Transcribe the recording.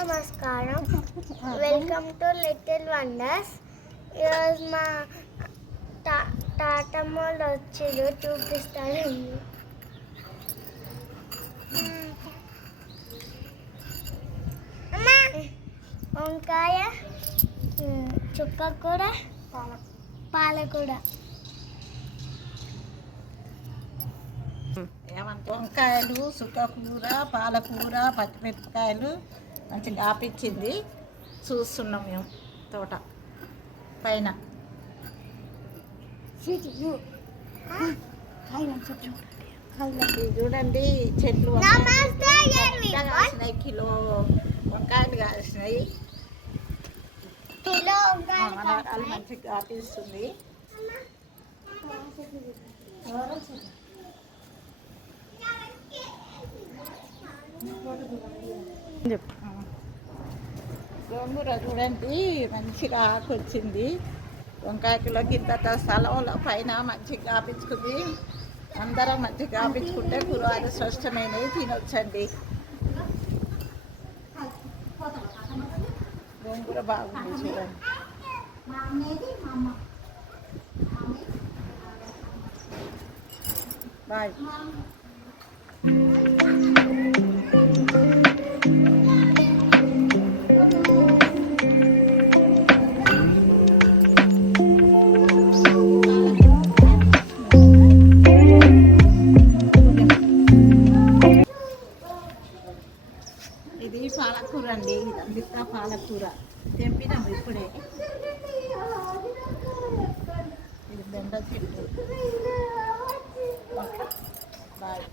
నమస్కారం. Welcome to little wonders. ఈరోజు మా తాతమ్మలు వచ్చారు, చూపిస్తాను. వంకాయ, చుక్కకూర, పాలకూర. వంకాయలు, చుక్కకూర, పాలకూర, పచ్చిమిరపకాయలు మంచిగా ఆపించింది. చూస్తున్నాం మేము తోట పైన. చూడండి చెట్లు కాసినాయి, కిలో వంకాయలు కాసినాయి. మనవరాలు మంచిగా ఆపిస్తుంది. గోంగూర చూడండి మంచిగా ఆకు వచ్చింది. వంకాయ కిలోకి ఇంత స్థలంలో పైన మంచిగా ఆపించుకుంది. అందరం మంచిగా ఆపించుకుంటే కూరగాయలు స్వచ్ఛమైనవి తినొచ్చండి. గోంగూర బాగుంది చూడండి. బాయ్. ఇది పాలకూర అండి, ఇదంతా పాలకూర తెంపినాము ఇప్పుడే. ఇది బెండ చెట్టు. బాయ్.